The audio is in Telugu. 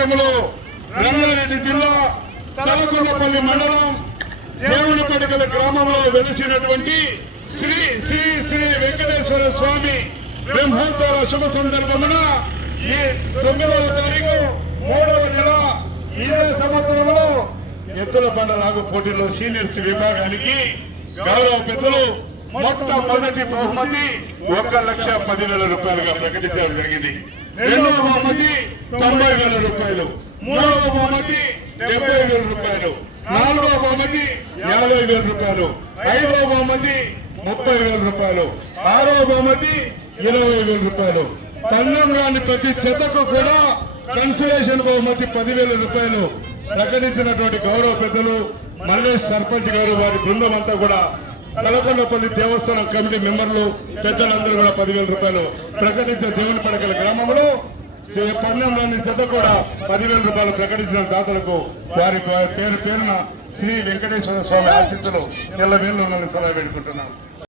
రాష్ట్రంలో రంగారెడ్డి జిల్లా తలకొండపల్లి మండలం దేవునిపడికల గ్రామంలో వెలిసినటువంటి శ్రీ శ్రీ శ్రీ వెంకటేశ్వర స్వామి బ్రహ్మోత్సవ శుభ సందర్భమున ఈ 9వ తారీఖు 3వ నెల ఇదే సంవత్సరంలో ఎద్దుల బండ లాగు పోటీలో సీనియర్స్ విభాగానికి గౌరవ పెద్దలు మొట్టమొదటి బహుమతి 1,10,000 రూపాయలుగా ప్రకటించడం జరిగింది. రెండవ బహుమతి 90,000 రూపాయలు, మూడవ బహుమతి 70,000 రూపాయలు, నాలుగవ బహుమతి 50,000 రూపాయలు, ఐదవ బహుమతి 30,000 రూపాయలు, ఆరవ బహుమతి 20,000 రూపాయలు. పందెంలోని ప్రతి జతకు కూడా కన్సలేషన్ బహుమతి 10,000 రూపాయలు ప్రకటించినటువంటి గౌరవ పెద్దలు మల్లేష్ సర్పంచ్ గారు వారి బృందం అంతా కూడా తలకొండపల్లి దేవస్థానం కమిటీ మెంబర్లు పెద్దలందరూ కూడా 10,000 రూపాయలు ప్రకటించిన దేవునిపడికల గ్రామంలో పందెంలోని జత కూడా 10,000 రూపాయలు ప్రకటించిన దాతలకు వారి పేరున శ్రీ వెంకటేశ్వర స్వామి ఆశీస్సులు ఎల్లవేళ్ళు సలహా పెట్టుకుంటున్నాం.